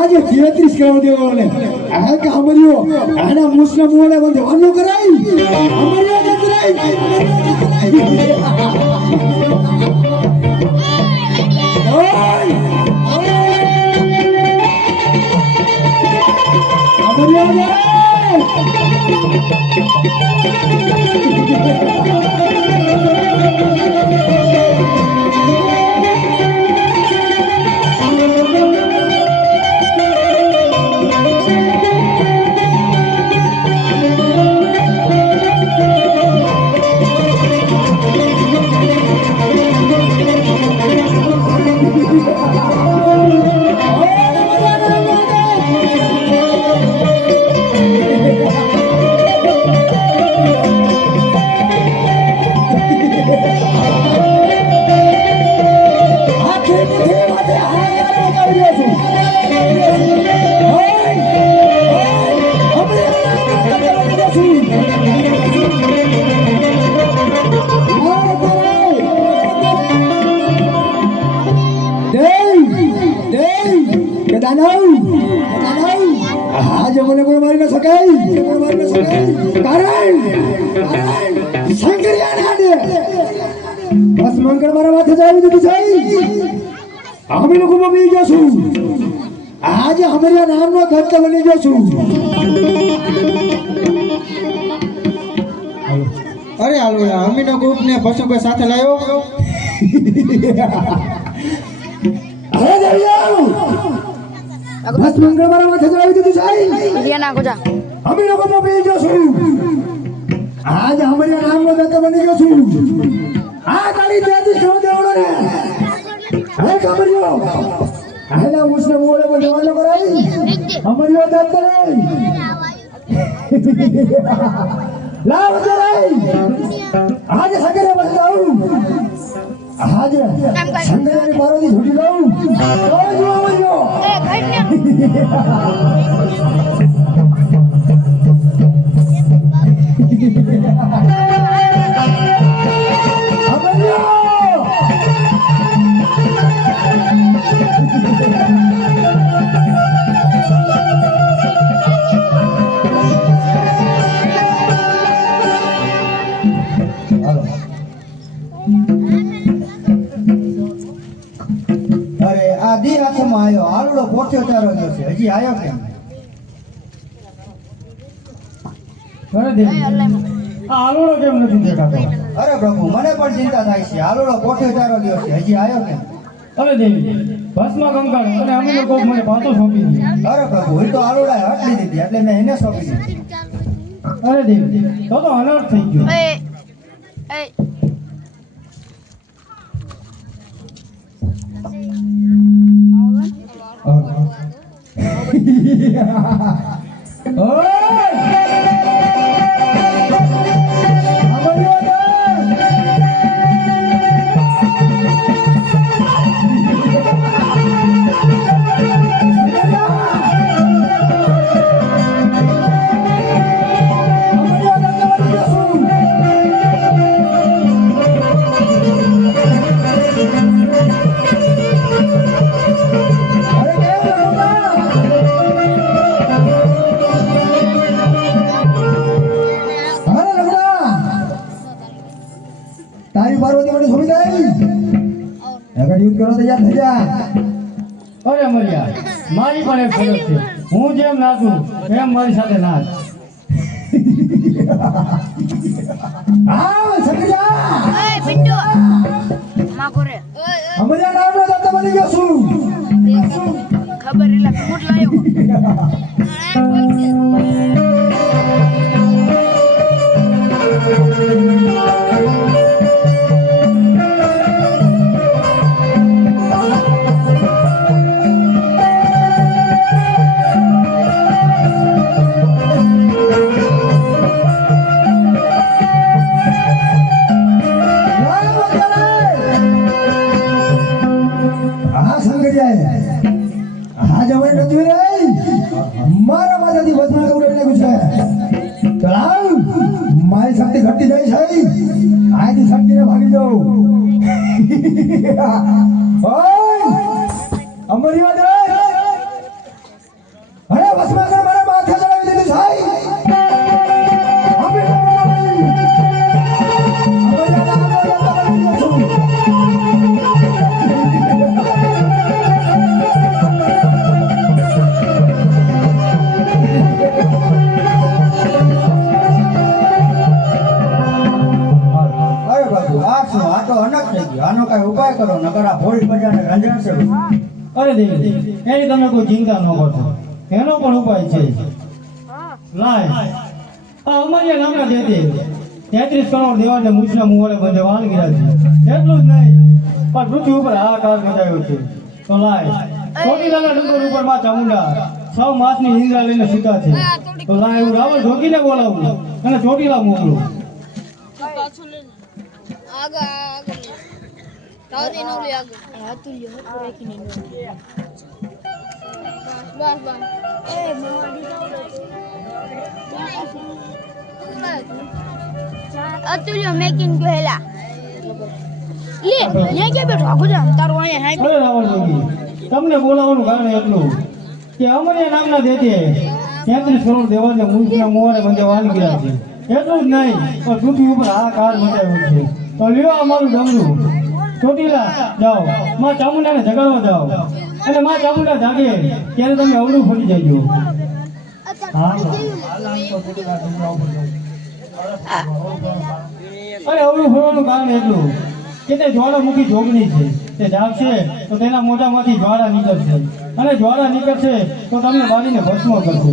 आज 33 करोड़ देवाने आ कामरियो आना मुस्लिम वाले बंदे वन्नो कराई अमरिया जतराई ओए अमरिया आज हमारे नाम नो धरते बनी जो छु अरे हालो अमी नो ग्रुप ने बसो के साथ लायो अरे जाओ बस मंगल मारा माथे चढ़ाई दी छाई ये ना को जा अमी नो को भी जो छु आज हमारे नाम नो धरते बनी जो छु आ गाड़ी 33 करोड़ देवड़ो ने अरे कमरियो आला मुस्लिम वाले को जवान कराई हमारी बात करे लाओ जराई आज सगरे बताऊं आज संगरे मारो दी झूठी लाऊं ओ जो आधी हाथ में आयो आलूड़ो पोठ्यो चारो गयो छे हजी आयो केम अरे देव आलूड़ो केम नथी देखातो अरे प्रभु मने पण चिंता थाय छे आलूड़ो पोठ्यो चारो गयो छे हजी आयो केम अरे देवी भस्मा कंकाळ અને અમીનો કોક મને પાતો સોંપી દીધી अरे प्रभु એ તો આલૂડા હટલી દીધી એટલે મે એને સોંપી દીધી અરે દેવી તો અનર્થ થઈ ગયો ए ओए નગર યુદ્ધ કરો તૈયાર થઈ જા અરે મરિયા મારી પણ એક ફરજ છે હું જેમ નાચું એમ મારી સાથે નાચ હા સકજા ઓય પિન્ટુ માં કોરે અમરિયા નામનો દાતા બની ગયો છું ખબર એટલે ફૂટ લાયો હા સંગડિયા આ જવાય નથી રે મારા માથાથી વસના ગૌરવ લાગ્યું છે ચલાવ મારી શક્તિ ઘટતી જાય છે આથી શક્તિને ભાગી જાઉં ઓય અમરિયા દે અરે વસમાં મારા માથે ચડાવી દીધું છે અરે બાપુ આ શું આ તો અનક થઈ ગયો આનો કઈ ઉપાય કરો નકર આ ભોળી પ્રજાને રંજાશે અરે દેવી એની તમે કોઈ ચિંતા ન કરશો એનો પણ ઉપાય છે લાય આ અમરિયા નામના દેતે 33 કરોડ દેવાને મૂછના મુવાડે બધે વાન ગિરા છે એટલું જ નહીં પણ પૃથ્વી ઉપર હાહાકાર મચાયો છે તો લાય ચોટીલાના ડુંગર ઉપર માં ચામુંડા 6 માસની નિંદ્રા લઈને સૂતા છે તો લાય હું રાવણ જોગીને બોલાવું અને ચોટીલા મોકલું અતુલ્ય મેકિંગ ગયેલા લે ન્યા કે બેઠો ગુજા તારો અહીંયા હાઈ અરે રાવણ જોગી તમને બોલાવવાનું કારણ એટલું કે અમરિયા નામના દેતે 33 કરોડ દેવાને મૂછના મુવાડે બધે વાન ગિરા છે એટલું જ નહીં પણ પૃથ્વી ઉપર હાહાકાર મચાયો છે તો લ્યો અમારું ડમરું ચોટીલા જાઓ માં ચામુંડાને જગાડવા જાઓ અને માં ચામુંડા જાગે ત્યારે તમે અવળું ફરી જજો અરે અવળું ફરવાનું કારણ એટલું કે તે જ્વાળામુખી જોગણી છે તે જાગશે તો તેના મોઢામાંથી જ્વાળા નીકળશે અને જ્વાળા નીકળશે તો તમને બાળીને ભસ્મ કરશે